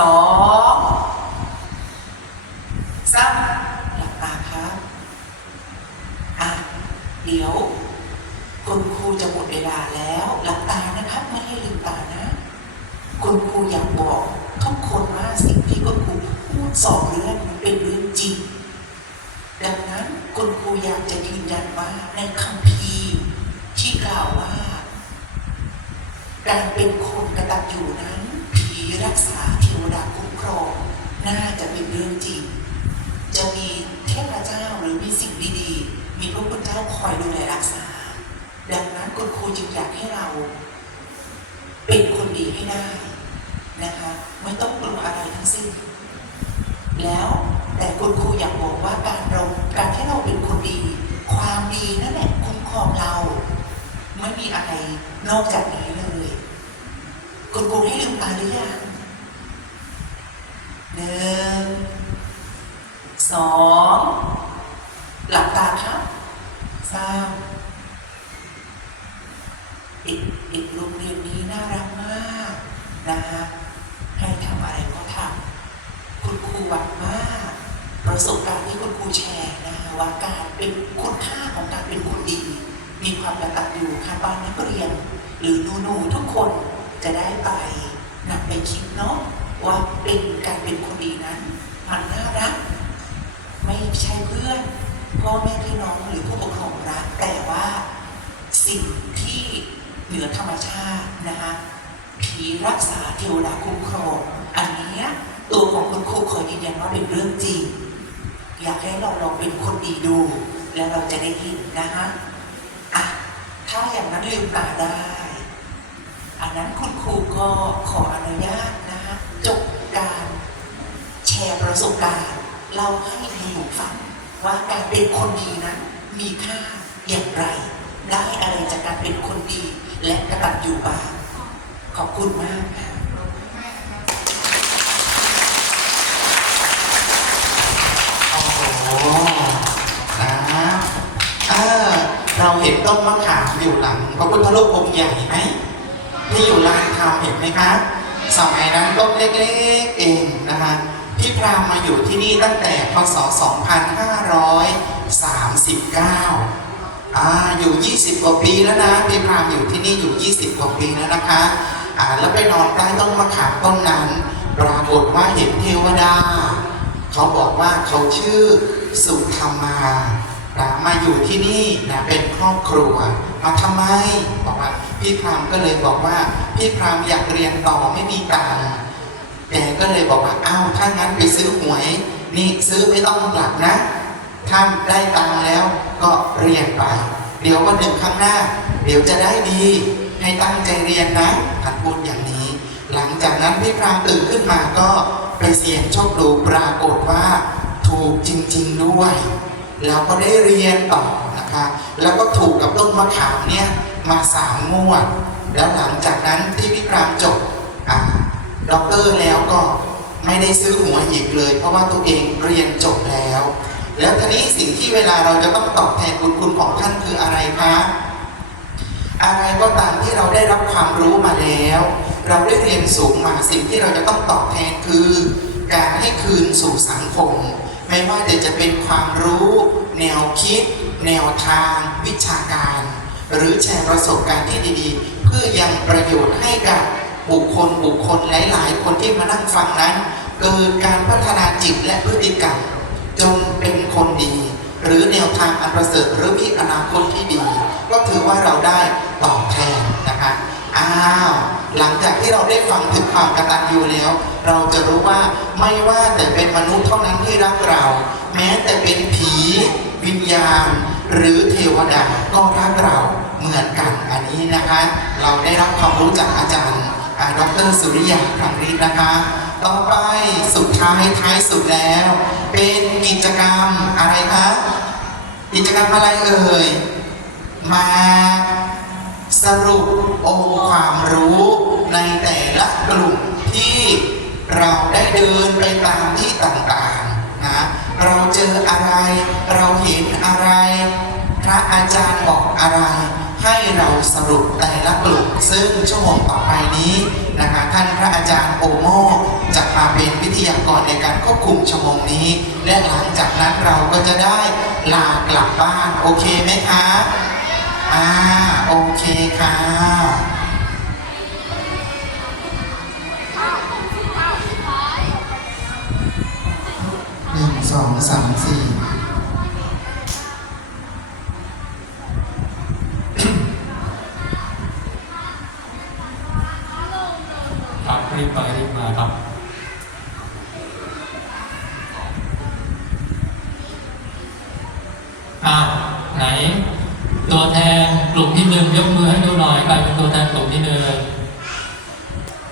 สองสามหลับตาครับอะเดี๋ยวคุณครูจะหมดเวลาแล้วหลับตานะครับไม่ให้ลืมตานะ คุณครูอยากบอกทุกคนว่าสิ่งที่คุณครูพูดสองเรื่องเป็นเรื่องจริง ดังนั้นคุณครูอยากจะยืนยันว่าในคัมภีที่กล่าวว่า การเป็นคนกระตัญญูนั้นผีรักษา น่าจะเป็นเรื่องจริง จะมีเทพเจ้าหรือมีสิ่งดีๆ มีพระพุทธเจ้าคอยดูแลรักษา ดังนั้นคุณครูจึงอยากให้เรา เป็นคนดีให้ได้นะคะ ไม่ต้องกลัวอะไรทั้งสิ้น แล้วแต่คุณครูอยากบอกว่าการเราการที่เราเป็นคนดี ความดีนั่นแหละคุ้มครองเรา ไม่มีอะไรนอกจากนี้เลย คุณครูให้ลืมตาหรือยังหนึ่ง สองหลับตาครับสามเด็กเด็กโรงเรียนนี้น่ารักมากนะคะให้ทำอะไรก็ทำคุณครูหวังว่าประสบการณ์ที่คุณครูแชร์นะคะว่าการเป็นคุณค่าของการเป็นคนดี มีความกตัญญูค่ะบ้านนักเรียน หรือหนูๆทุกคนจะได้ไปนำไปคิดเนาะว่าเป็นการเป็นคนดีนั้น มันน่ารัก ไม่ใช่เพื่อนพ่อแม่พี่น้องหรือผู้ปกครองรักแต่ว่าสิ่งที่เหนือธรรมชาตินะคะผีรักษาเทวดาคุ้มครองอันนี้ตัวของคุณครูขอยืนยันว่าเป็นเรื่องจริง อยากให้เราลองเป็นคนดีดู แล้วเราจะได้ยินนะคะอะถ้าอย่างนั้นลืมตาได้ อันนั้นคุณครูก็ขออนุญาตนะคะจบการแชร์ประสบการณ์ เราให้หนูฟังว่าการเป็นคนดีนั้นมีค่าอย่างไร ได้อะไรจากการเป็นคนดี และกระตัญญูบ้างขอบคุณมากค่ะโอ้โหนะเออเราเห็นต้นมะขามอยู่หลังพระพุทธรูปองค์ใหญ่ไหมที่อยู่ลานธรรมเห็นไหมคะสมัยนั้นต้นเล็กๆเองนะคะ พี่พรามมาอยู่ที่นี่ตั้งแต่พศ 2539อ่าอยู่ 20 กว่าปีแล้วนะ พี่พรามอยู่ที่นี่อยู่ 20 กว่าปีแล้วนะคะอ่าแล้วไปนอนใต้ต้นมะขามต้นนั้น ปรากฏว่าเห็นเทวดา เขาบอกว่าเขาชื่อสุธรรมานะมาอยู่ที่นี่นะเป็นครอบครัว มาทำไมบอกว่าพี่พรามก็เลยบอกว่า พี่พรามอยากเรียนต่อไม่มีตังค์ แกก็เลยบอกว่าอ้าวถ้างั้นไปซื้อหวย นี่ซื้อไม่ต้องหลับนะ ถ้าได้ตังแล้วก็เรียนไป เดี๋ยววันหนึ่งข้างหน้า เดี๋ยวจะได้ดี ให้ตั้งใจเรียนนะท่านพูดอย่างนี้ หลังจากนั้นพี่พรามตื่นขึ้นมาก็ไปเสี่ยงโชคดูปรากฏว่า ถูกจริง ๆด้วย แล้วก็ได้เรียนต่อนะคะ แล้วก็ถูกกับต้นมะขามเนี่ยมาสามงวด แล้วหลังจากนั้นที่พี่พรามจบอ่า ด็อกเตอร์แล้วก็ไม่ได้ซื้อหวยอีกเลย เพราะว่าตัวเองเรียนจบแล้ว แล้วทีนี้สิ่งที่เวลาเราจะต้องตอบแทนบุญคุณของท่านคืออะไรคะอะไรก็ตามที่เราได้รับความรู้มาแล้ว เราได้เรียนสูงมาสิ่งที่เราจะต้องตอบแทนคือ การให้คืนสู่สังคม ไม่ว่าจะจะเป็นความรู้ แนวคิด แนวทาง วิชาการ หรือแชร์ประสบการณ์ที่ดีๆ เพื่อยังประโยชน์ให้กับ บุคคลบุคคลหลาย ๆ คนที่มานั่งฟังนั้น เกิดการพัฒนาจิตและพฤติกรรม จนเป็นคนดี หรือแนวทางอันประเสริฐหรือมีอนาคตที่ดี ก็ถือว่าเราได้ตอบแทนนะคะอ้าวหลังจากที่เราได้ฟังถึงความกตัญญูแล้ว เราจะรู้ว่าไม่ว่าแต่เป็นมนุษย์เท่านั้นที่รักเรา แม้แต่เป็นผีวิญญาณ หรือเทวดาก็รักเราเหมือนกันอันนี้นะคะ เราได้รับความรู้จากอาจารย์ ดรสุริยาคำฤทธิ์นะคะ ต่อไปสุดท้ายท้ายสุดแล้ว เป็นกิจกรรมอะไรคะกิจกรรมอะไรเอ่ย มาสรุปองค์ความรู้ในแต่ละกลุ่มที่เราได้เดินไปตามที่ต่างๆนะ เราเจออะไร เราเห็นอะไร พระอาจารย์บอกอะไร ให้เราสรุปแต่ละกลุ่มซึ่งชั่วโมงต่อไปนี้นะคะท่านพระอาจารย์โอโมจะมาเป็นวิทยากรในการควบคุมชั่วโมงนี้ และหลังจากนั้นเราก็จะได้ลากลับบ้าน โอเคไหมคะ อ่า โอเคค่ะ รีบไปรีบมาครับอ่าไหน ตัวแทนกลุ่มที่หนึ่งยกมือให้ดูหน่อยใครเป็นตัวแทนกลุ่มที่หนึ่ง